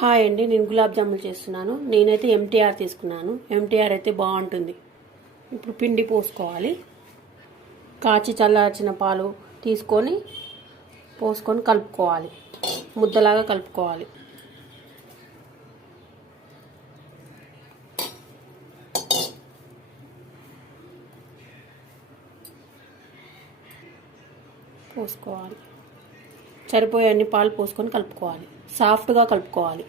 Hi అండి నేను గులాబ్ జాములు చేస్తున్నాను. నేనైతే ఎంటీఆర్ తీసుకున్నాను. ఎంటీఆర్ అయితే బాగుంటుంది. ఇప్పుడు పిండి పోసుకోవాలి. కాచి చల్లార్చిన పాలు తీసుకొని పోసుకొని కలుపుకోవాలి. ముద్దలాగా కలుపుకోవాలి. పోసుకోవాలి. సరిపోయే అన్ని పాలు పోసుకొని కలుపుకోవాలి. సాఫ్ట్గా కలుపుకోవాలి.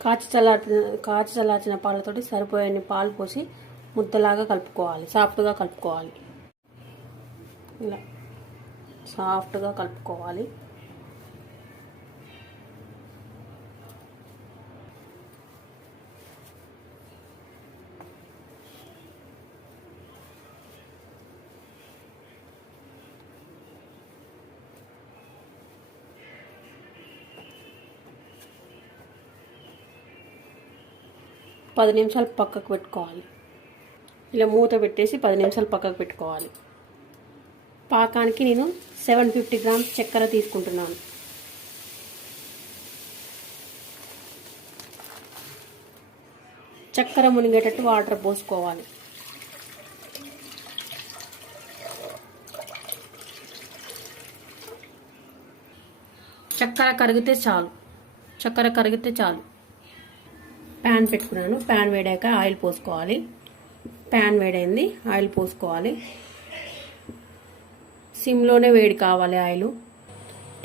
కాచి చల్లార్చిన కాచి చల్లార్చిన పాలతోటి సరిపోయే పాలు పోసి ముద్దలాగా కలుపుకోవాలి. సాఫ్ట్గా కలుపుకోవాలి. ఇలా. సాఫ్ట్గా కలుపుకోవాలి. పది నిమిషాలు పక్కకు పెట్టుకోవాలి. ఇలా మూత పెట్టేసి పది నిమిషాలు పక్కకు పెట్టుకోవాలి. పాకానికి నేను సెవెన్ ఫిఫ్టీ గ్రామ్స్ చక్కెర తీసుకుంటున్నాను. చక్కెర మునిగేటట్టు వాటర్ పోసుకోవాలి. చక్కెర కరిగితే చాలు. చక్కెర కరిగితే చాలు. ప్యాన్ పెట్టుకున్నాను. ప్యాన్ వేడాక ఆయిల్ పోసుకోవాలి. ప్యాన్ వేడైంది. ఆయిల్ పోసుకోవాలి. సిమ్లోనే వేడి కావాలి ఆయిల్.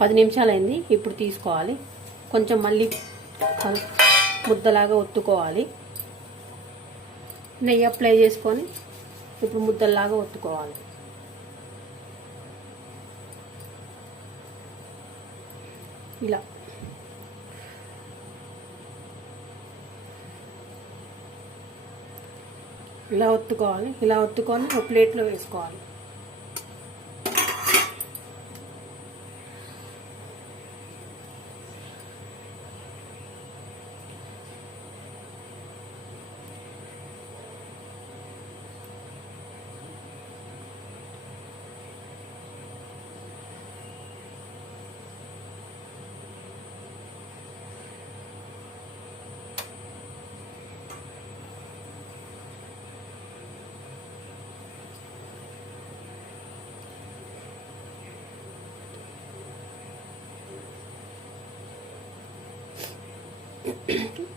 పది నిమిషాలు అయింది ఇప్పుడు తీసుకోవాలి. కొంచెం మళ్ళీ ముద్దలాగా ఒత్తుకోవాలి. నెయ్యి అప్లై చేసుకొని ఇప్పుడు ముద్దలాగా ఒత్తుకోవాలి. ఇలా. ఇలా ఒత్తుకోవాలి. ఇలా ఒత్తుకొని ఒక ప్లేట్లో వేసుకోవాలి.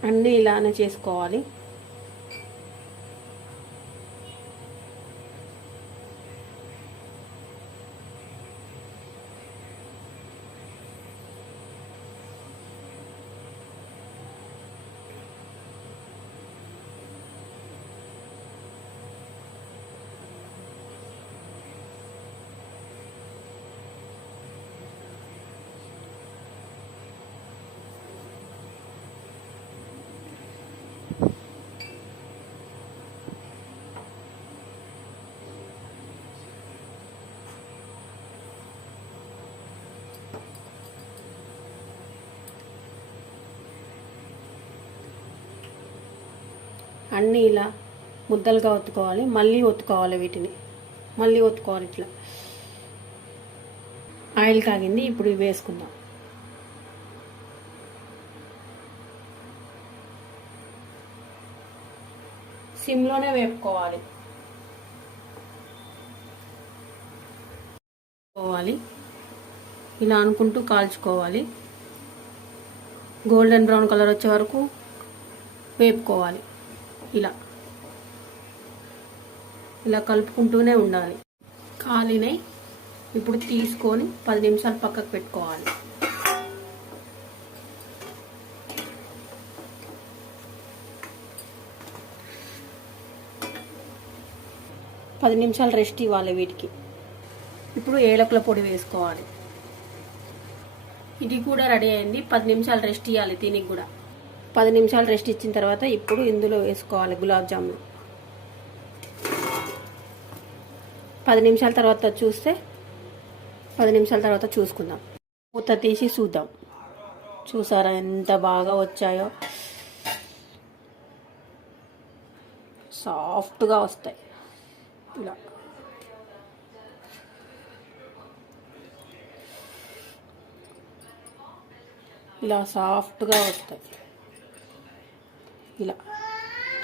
అన్నీ ఇలానే చేసుకోవాలి. అన్నీ ఇలా ముద్దలుగా ఒత్తుకోవాలి మళ్ళీ ఒత్తుకోవాలి వీటిని. మళ్ళీ ఒత్తుకోవాలి ఇట్లా. ఆయిల్ కాగింది ఇప్పుడు ఇవి వేసుకుందాం. సిమ్లోనే వేపుకోవాలి. పోవాలి ఇలా అనుకుంటూ కాల్చుకోవాలి. గోల్డెన్ బ్రౌన్ కలర్ వచ్చే వరకు వేపుకోవాలి. ఇలా. ఇలా కలుపుకుంటూనే ఉండాలి. కాలినై ఇప్పుడు తీసుకొని పది నిమిషాలు పక్కకు పెట్టుకోవాలి. పది నిమిషాలు రెస్ట్ ఇవ్వాలి వీటికి. ఇప్పుడు ఏలకుల పొడి వేసుకోవాలి. ఇది కూడా రెడీ అయింది. పది నిమిషాలు రెస్ట్ ఇవ్వాలి దీనికి కూడా. పది నిమిషాలు రెస్ట్ ఇచ్చిన తర్వాత ఇప్పుడు ఇందులో వేసుకోవాలి గులాబ్ జామున్. పది నిమిషాల తర్వాత చూస్తే పది నిమిషాల తర్వాత చూసుకుందాం. మూత తీసి చూద్దాం. చూసారా ఎంత బాగా వచ్చాయో? సాఫ్ట్గా వస్తాయి. ఇలా. ఇలా సాఫ్ట్గా వస్తాయి. ఇలా.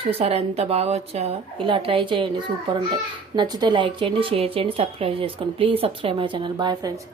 చూసారా ఎంత బాగా వచ్చా? ఇలా ట్రై చేయండి సూపర్ ఉంటాయి. నచ్చితే లైక్ చేయండి షేర్ చేయండి సబ్స్క్రైబ్ చేసుకోండి. Please subscribe my channel. Bye friends.